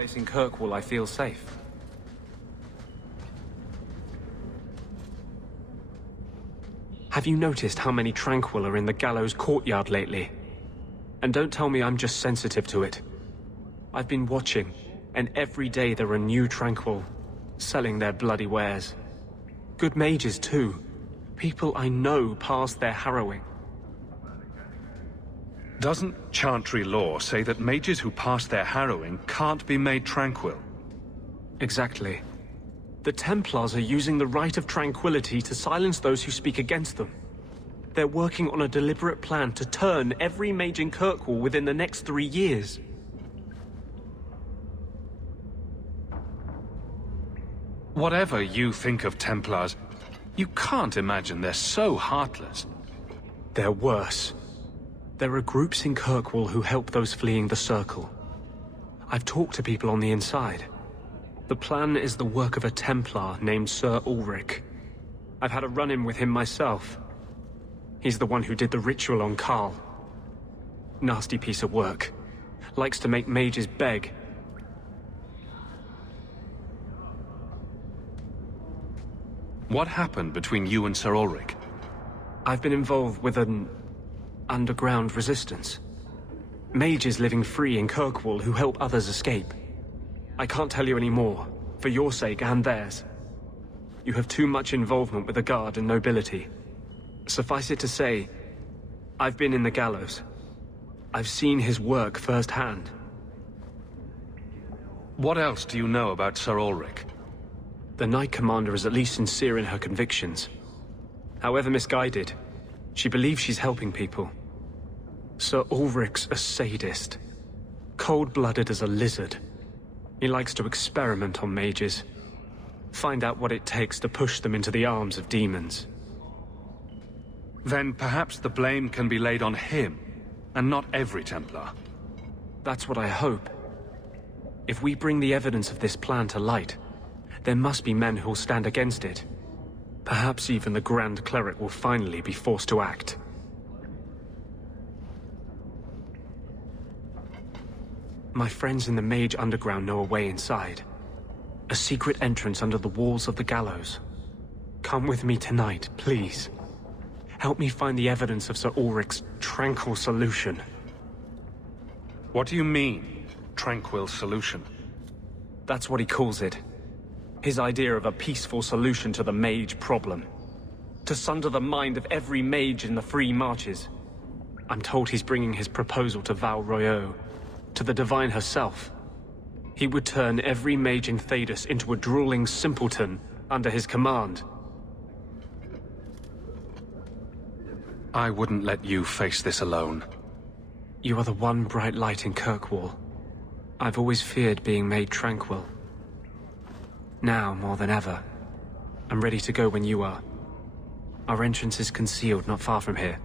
place in Kirkwall I feel safe. Have you noticed how many Tranquil are in the gallows courtyard lately? And don't tell me I'm just sensitive to it. I've been watching, and every day there are new Tranquil, selling their bloody wares. Good mages too. People I know past their harrowing. Doesn't Chantry law say that mages who pass their harrowing can't be made tranquil? Exactly. The Templars are using the Right of Tranquility to silence those who speak against them. They're working on a deliberate plan to turn every mage in Kirkwall within the next 3 years. Whatever you think of Templars, you can't imagine they're so heartless. They're worse. There are groups in Kirkwall who help those fleeing the Circle. I've talked to people on the inside. The plan is the work of a Templar named Sir Ulrich. I've had a run-in with him myself. He's the one who did the ritual on Karl. Nasty piece of work. Likes to make mages beg. What happened between you and Sir Ulrich? I've been involved with an underground resistance. Mages living free in Kirkwall who help others escape. I can't tell you any more, for your sake and theirs. You have too much involvement with the Guard and nobility. Suffice it to say, I've been in the gallows. I've seen his work firsthand. What else do you know about Sir Ulrich? The Knight Commander is at least sincere in her convictions. However misguided, she believes she's helping people. Sir Ulrich's a sadist. Cold-blooded as a lizard. He likes to experiment on mages. Find out what it takes to push them into the arms of demons. Then perhaps the blame can be laid on him, and not every Templar. That's what I hope. If we bring the evidence of this plan to light, there must be men who'll stand against it. Perhaps even the Grand Cleric will finally be forced to act. My friends in the Mage Underground know a way inside. A secret entrance under the walls of the gallows. Come with me tonight, please. Help me find the evidence of Sir Ulrich's tranquil solution. What do you mean, tranquil solution? That's what he calls it. His idea of a peaceful solution to the mage problem. To sunder the mind of every mage in the Free Marches. I'm told he's bringing his proposal to Val Royeaux, to the Divine herself. He would turn every mage in Thedas into a drooling simpleton under his command. I wouldn't let you face this alone. You are the one bright light in Kirkwall. I've always feared being made tranquil. Now, more than ever, I'm ready to go when you are. Our entrance is concealed not far from here.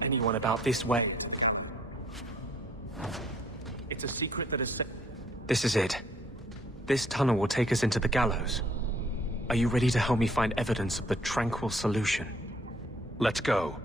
Anyone about this way. It's a secret that is... This is it. This tunnel will take us into the gallows. Are you ready to help me find evidence of the Tranquil solution? Let's go.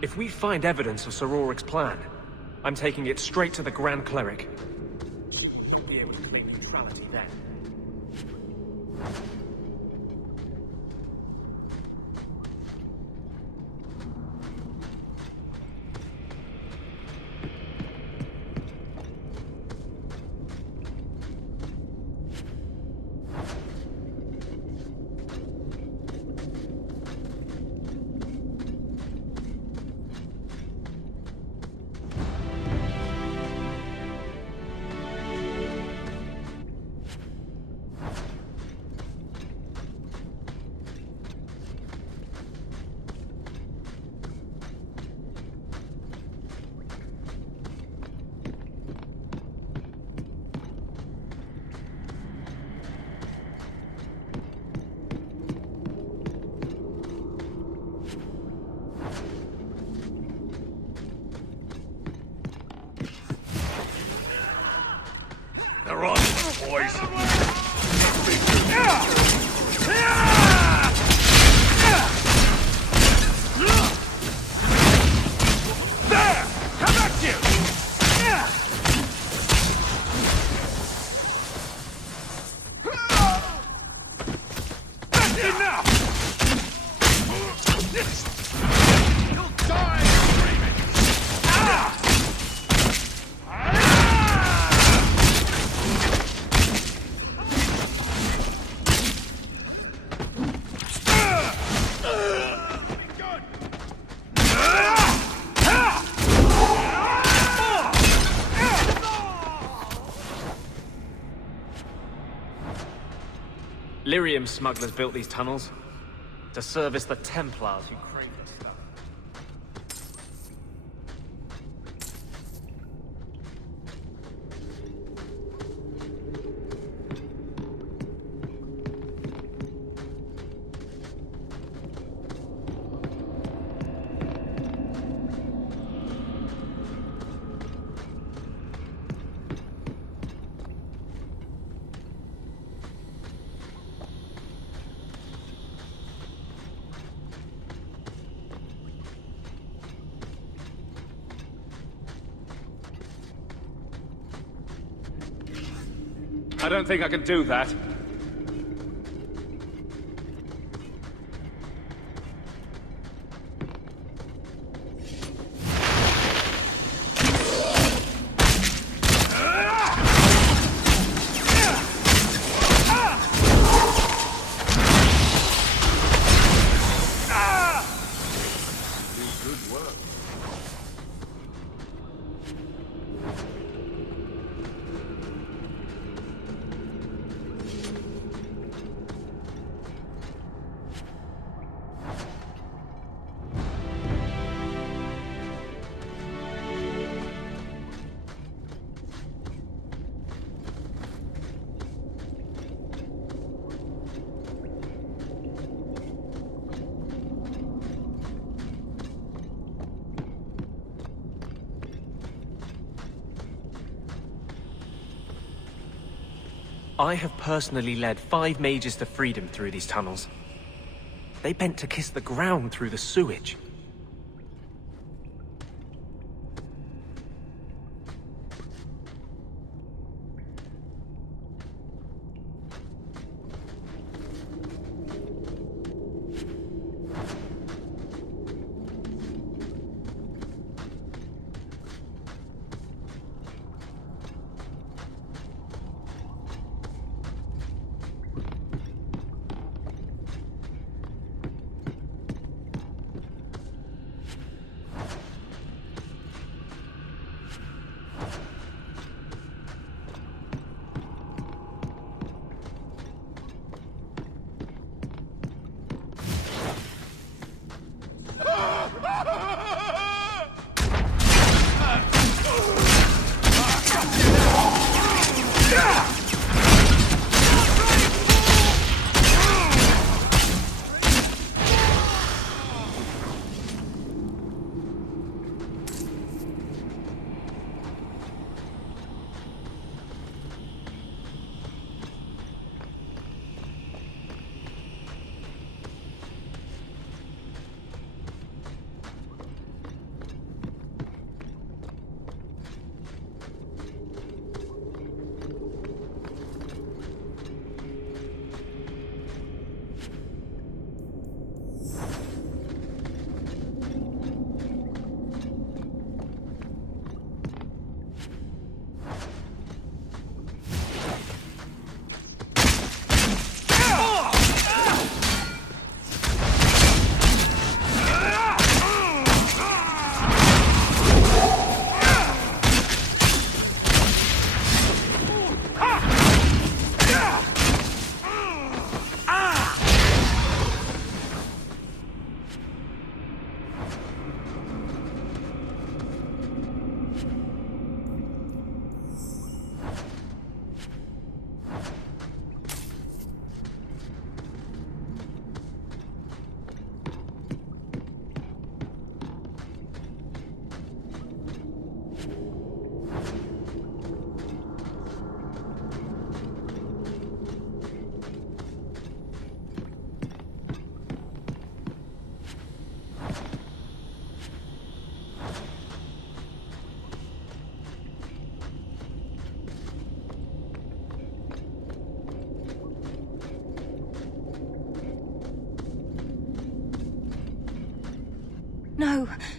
If we find evidence of Sir Ulrich's plan, I'm taking it straight to the Grand Cleric. You'll be able to claim neutrality then. They're on, boys. There! Come at you! That's enough! You'll die, Raven! Lyrium smugglers built these tunnels to service the Templars who crave this stuff. I don't think I can do that. I have personally led 5 mages to freedom through these tunnels. They bent to kiss the ground through the sewage.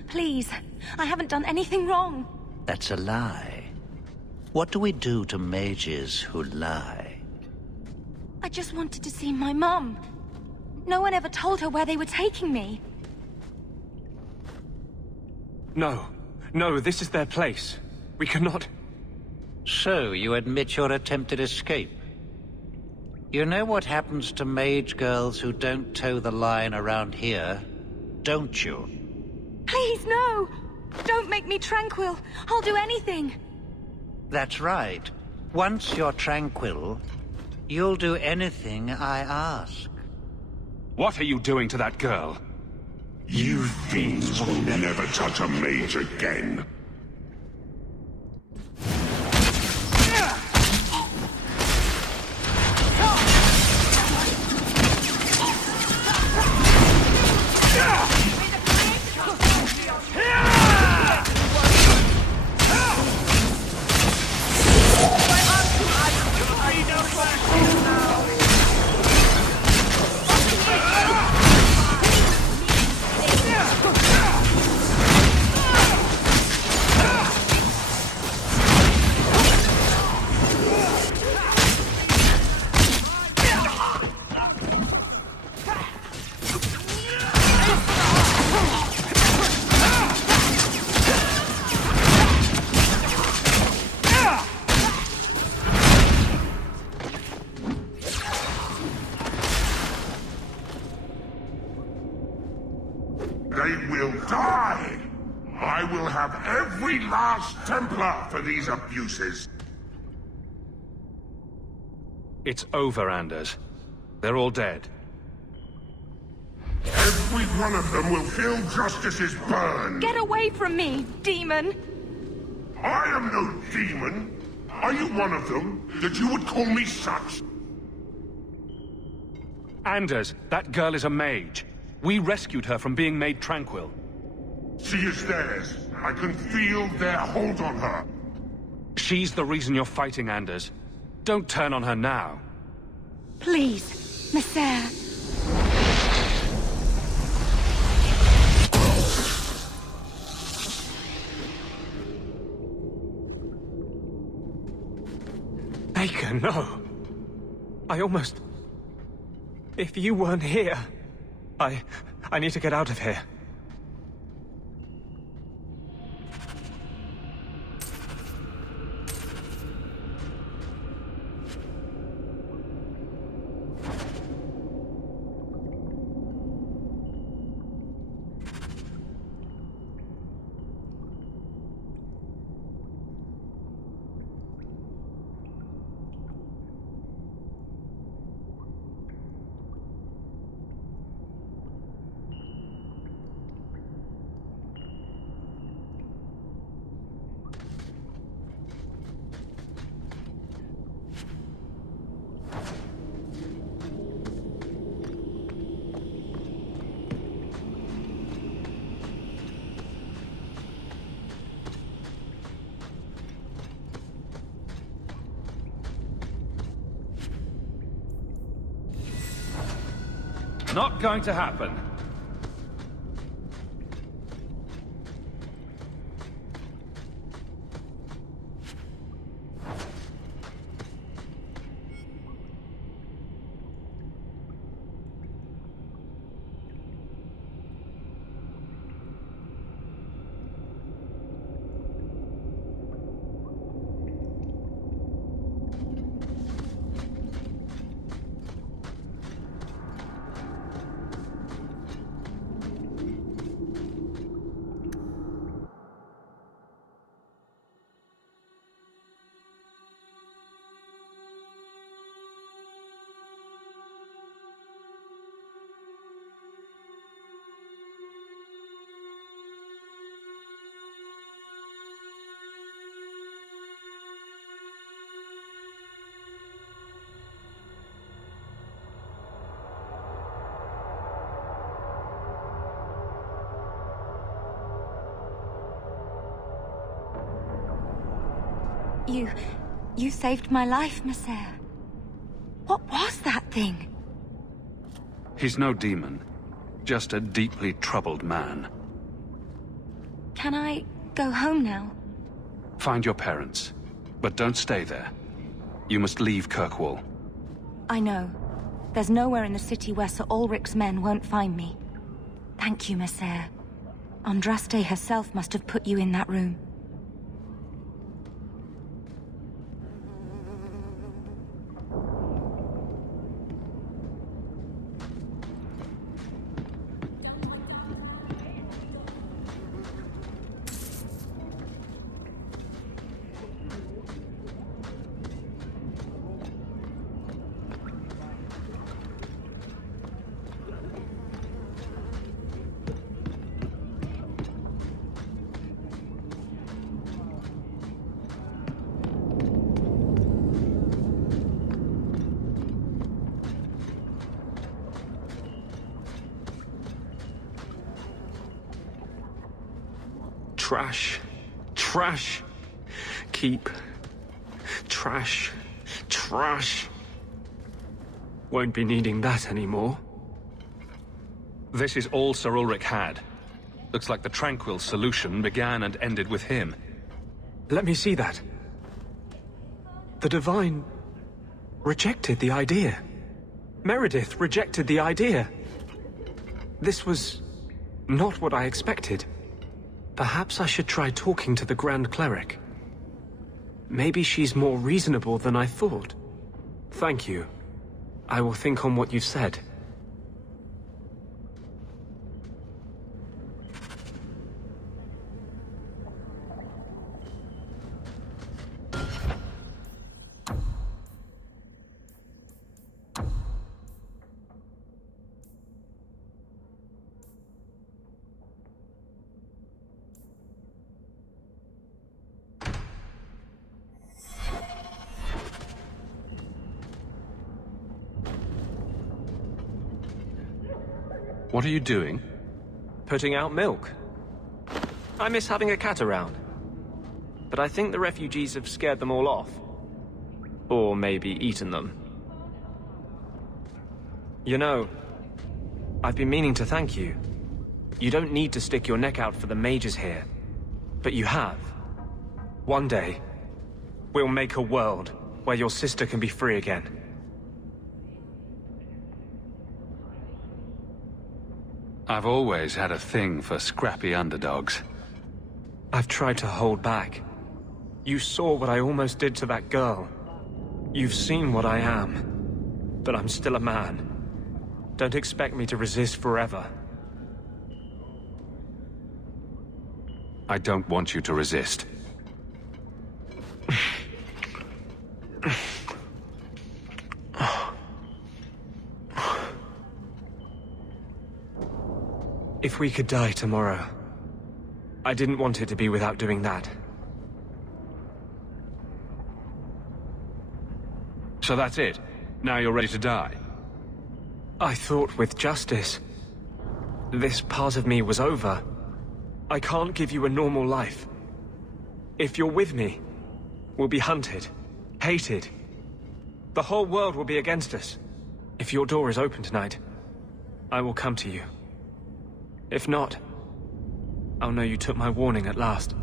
please. I haven't done anything wrong. That's a lie. What do we do to mages who lie? I just wanted to see my mum. No one ever told her where they were taking me. No. No, this is their place. We cannot... So, you admit your attempted escape? You know what happens to mage girls who don't toe the line around here, don't you? Please, no! Don't make me tranquil. I'll do anything. That's right. Once you're tranquil, you'll do anything I ask. What are you doing to that girl? You fiends will never touch a mage again. They will die! I will have every last Templar for these abuses! It's over, Anders. They're all dead. Every one of them will feel justice's burn! Get away from me, demon! I am no demon! Are you one of them, that you would call me such? Anders, that girl is a mage. We rescued her from being made tranquil. She is theirs. I can feel their hold on her. She's the reason you're fighting, Anders. Don't turn on her now. Please, Messer. Baker, no. I almost... If you weren't here... I need to get out of here. Not going to happen. You saved my life, Messer. What was that thing? He's no demon. Just a deeply troubled man. Can I go home now? Find your parents, but don't stay there. You must leave Kirkwall. I know. There's nowhere in the city where Sir Ulric's men won't find me. Thank you, Messere. Andraste herself must have put you in that room. Trash. Trash. Keep. Trash. Trash. Won't be needing that anymore. This is all Sir Ulric had. Looks like the Tranquil solution began and ended with him. Let me see that. The Divine rejected the idea. Meredith rejected the idea. This was not what I expected. Perhaps I should try talking to the Grand Cleric. Maybe she's more reasonable than I thought. Thank you. I will think on what you've said. What are you doing? Putting out milk. I miss having a cat around. But I think the refugees have scared them all off. Or maybe eaten them. You know, I've been meaning to thank you. You don't need to stick your neck out for the mages here. But you have. One day, we'll make a world where your sister can be free again. I've always had a thing for scrappy underdogs. I've tried to hold back. You saw what I almost did to that girl. You've seen what I am. But I'm still a man. Don't expect me to resist forever. I don't want you to resist. If we could die tomorrow, I didn't want it to be without doing that. So that's it? Now you're ready to die? I thought with justice, this part of me was over. I can't give you a normal life. If you're with me, we'll be hunted, hated. The whole world will be against us. If your door is open tonight, I will come to you. If not, I'll know you took my warning at last.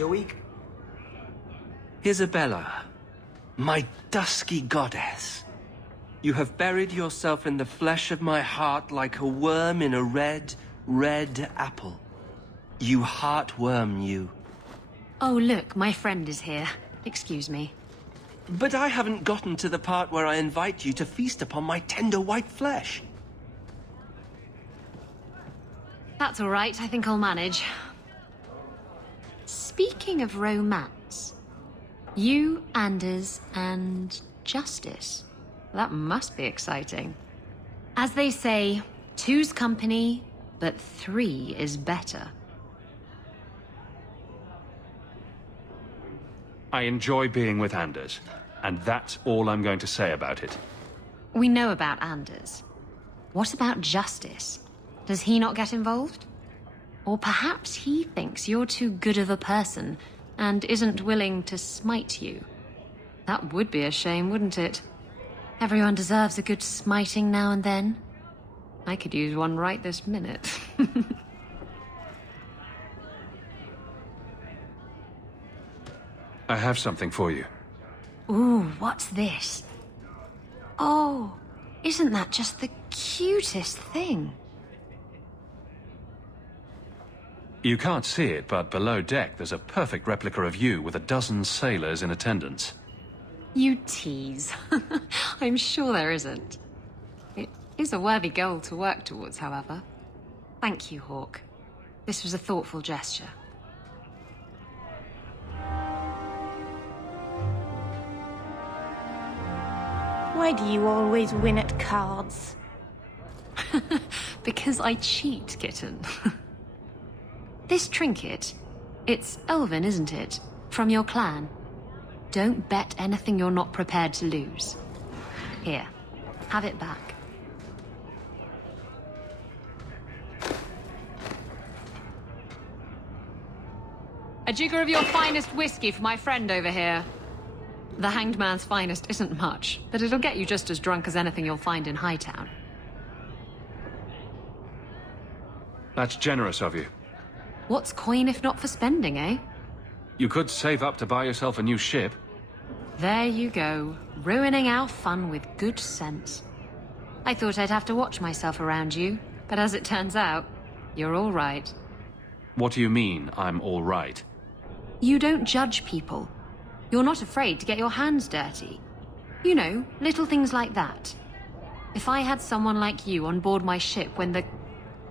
so weak. Isabella, my dusky goddess. You have buried yourself in the flesh of my heart like a worm in a red, red apple. You heartworm, you. Oh, look, my friend is here. Excuse me. But I haven't gotten to the part where I invite you to feast upon my tender white flesh. That's all right, I think I'll manage. Speaking of romance, you, Anders, and Justice. That must be exciting. As they say, two's company, but three is better. I enjoy being with Anders, and that's all I'm going to say about it. We know about Anders. What about Justice? Does he not get involved? Or perhaps he thinks you're too good of a person and isn't willing to smite you. That would be a shame, wouldn't it? Everyone deserves a good smiting now and then. I could use one right this minute. I have something for you. Ooh, what's this? Oh, isn't that just the cutest thing? You can't see it, but below deck there's a perfect replica of you with a dozen sailors in attendance. You tease. I'm sure there isn't. It is a worthy goal to work towards, however. Thank you, Hawke. This was a thoughtful gesture. Why do you always win at cards? Because I cheat, kitten. This trinket, it's elven, isn't it? From your clan. Don't bet anything you're not prepared to lose. Here, have it back. A jigger of your finest whiskey for my friend over here. The Hanged Man's finest isn't much, but it'll get you just as drunk as anything you'll find in Hightown. That's generous of you. What's coin if not for spending, eh? You could save up to buy yourself a new ship. There you go, ruining our fun with good sense. I thought I'd have to watch myself around you, but as it turns out, you're all right. What do you mean, I'm all right? You don't judge people. You're not afraid to get your hands dirty. You know, little things like that. If I had someone like you on board my ship when the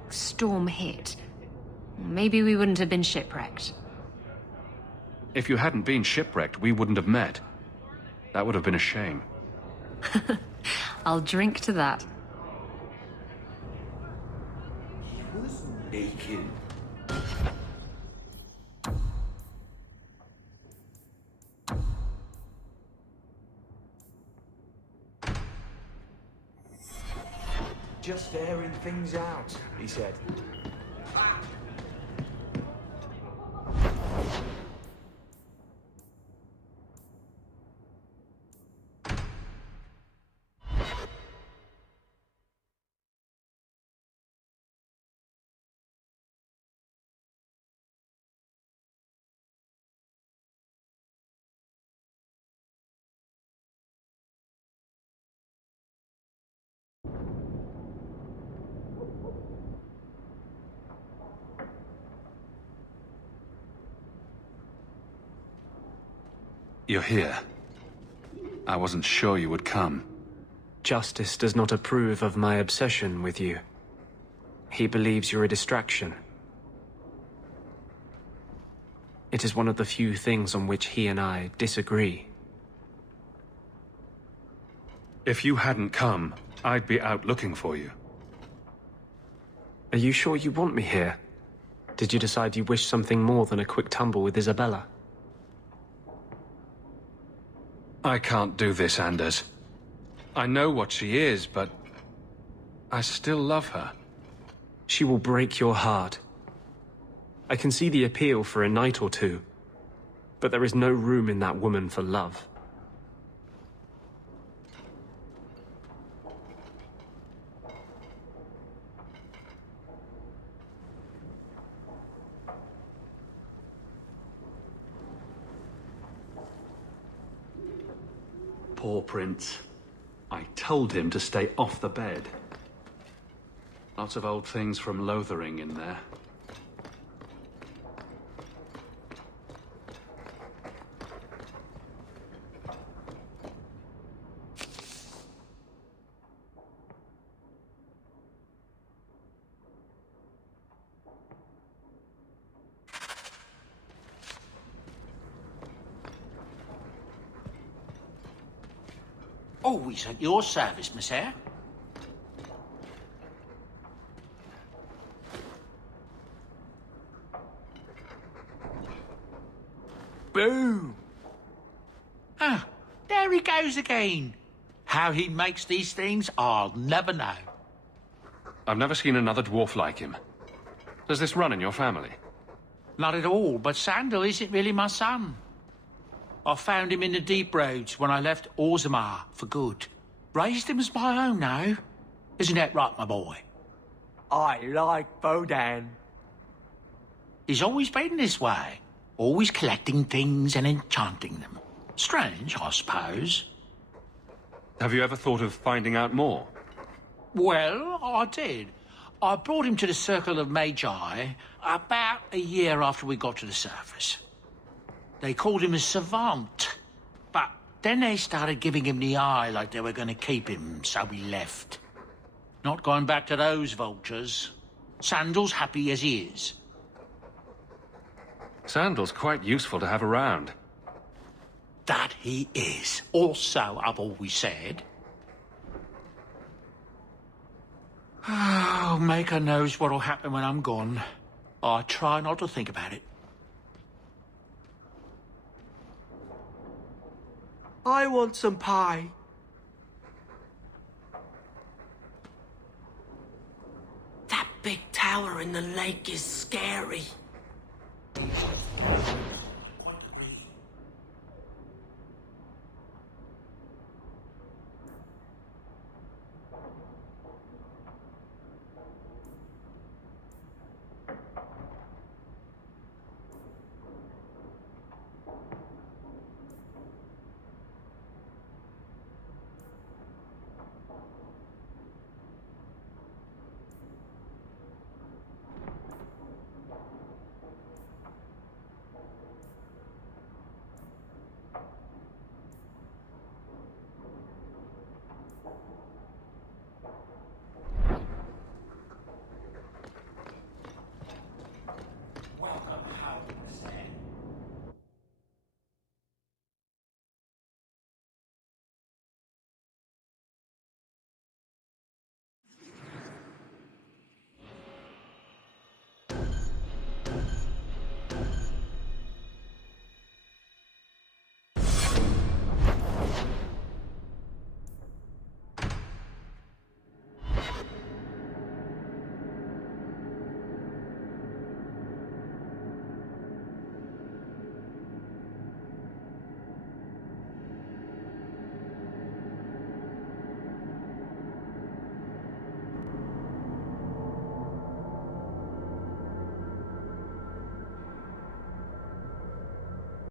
storm hit, maybe we wouldn't have been shipwrecked. If you hadn't been shipwrecked, we wouldn't have met. That would have been a shame. I'll drink to that. He was naked. Just airing things out, he said. You're here. I wasn't sure you would come. Justice does not approve of my obsession with you. He believes you're a distraction. It is one of the few things on which he and I disagree. If you hadn't come, I'd be out looking for you. Are you sure you want me here? Did you decide you wish something more than a quick tumble with Isabella? I can't do this, Anders. I know what she is, but I still love her. She will break your heart. I can see the appeal for a night or two, but there is no room in that woman for love. poor prince. I told him to stay off the bed. Lots of old things from Lothering in there. Always at your service, monsieur. Boom! Ah, there he goes again. How he makes these things, I'll never know. I've never seen another dwarf like him. Does this run in your family? Not at all, but Sandal isn't really my son. I found him in the deep roads when I left Orzammar for good. Raised him as my own now. Isn't that right, my boy? I like Bodan. He's always been this way. Always collecting things and enchanting them. Strange, I suppose. Have you ever thought of finding out more? Well, I did. I brought him to the Circle of Magi about a year after we got to the surface. They called him a savant, but then they started giving him the eye like they were going to keep him, so we left. Not going back to those vultures. Sandal's happy as he is. Sandal's quite useful to have around. That he is. Also, I've always said. Oh, Maker knows what'll happen when I'm gone. I try not to think about it. I want some pie. That big tower in the lake is scary.